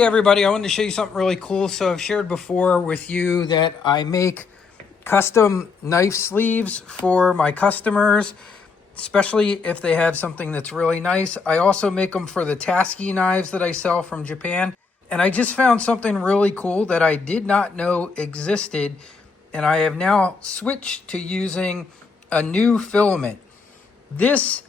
Hey everybody, I wanted to show you something really cool. So I've shared before with you that I make custom knife sleeves for my customers, especially if they have something that's really nice. I also make them for the Taski knives that I sell from Japan. And I just found something really cool that I did not know existed. And I have now switched to using a new filament. This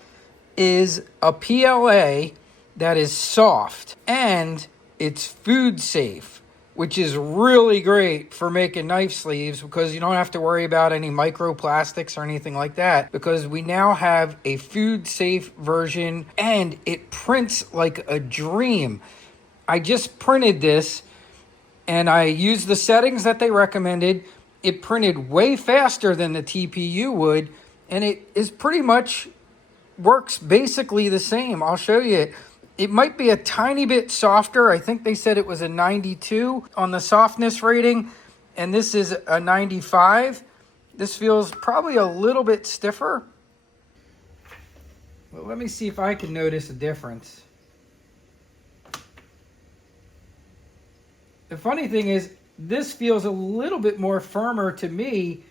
is a PLA that is soft and it's food safe, which is really great for making knife sleeves because you don't have to worry about any microplastics or anything like that, because we now have a food safe version and it prints like a dream. I just printed this and I used the settings that they recommended. It printed way faster than the TPU would, and it is pretty much works basically the same. I'll show you. It might be a tiny bit softer. I think they said it was a 92 on the softness rating, and this is a 95. This feels probably a little bit stiffer. Well, let me see if I can notice a difference. The funny thing is, this feels a little bit more firmer to me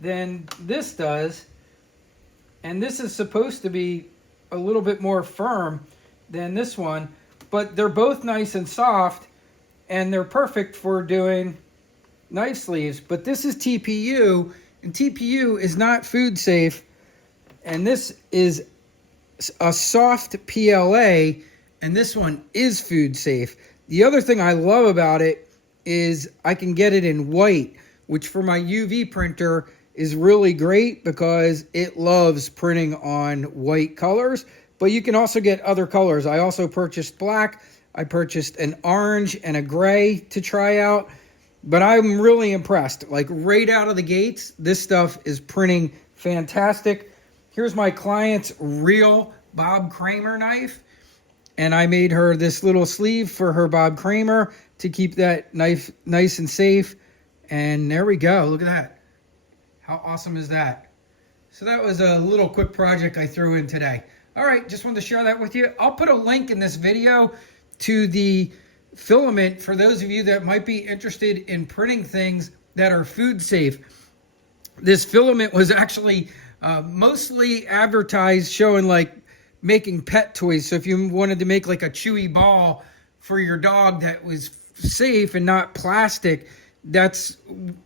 than this does. And this is supposed to be a little bit more firm than this one, but they're both nice and soft, and they're perfect for doing knife sleeves. But this is TPU, and TPU is not food safe, and this is a soft PLA, and this one is food safe. The other thing I love about it is I can get it in white, which for my UV printer is really great because it loves printing on white colors. But you can also get other colors. I also purchased black. I purchased an orange and a gray to try out. But I'm really impressed. Like right out of the gates, this stuff is printing fantastic. Here's my client's real Bob Kramer knife. And I made her this little sleeve for her Bob Kramer to keep that knife nice and safe. And there we go. Look at that. How awesome is that? So that was a little quick project I threw in today. All right, just wanted to share that with you. I'll put a link in this video to the filament for those of you that might be interested in printing things that are food safe. This filament was actually mostly advertised showing like making pet toys. So if you wanted to make like a chewy ball for your dog that was safe and not plastic, that's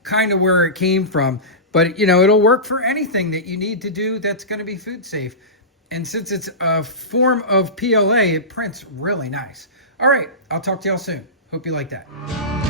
kind of where it came from. But, you know, it'll work for anything that you need to do that's going to be food safe. And since it's a form of PLA, it prints really nice. All right, I'll talk to y'all soon. Hope you like that.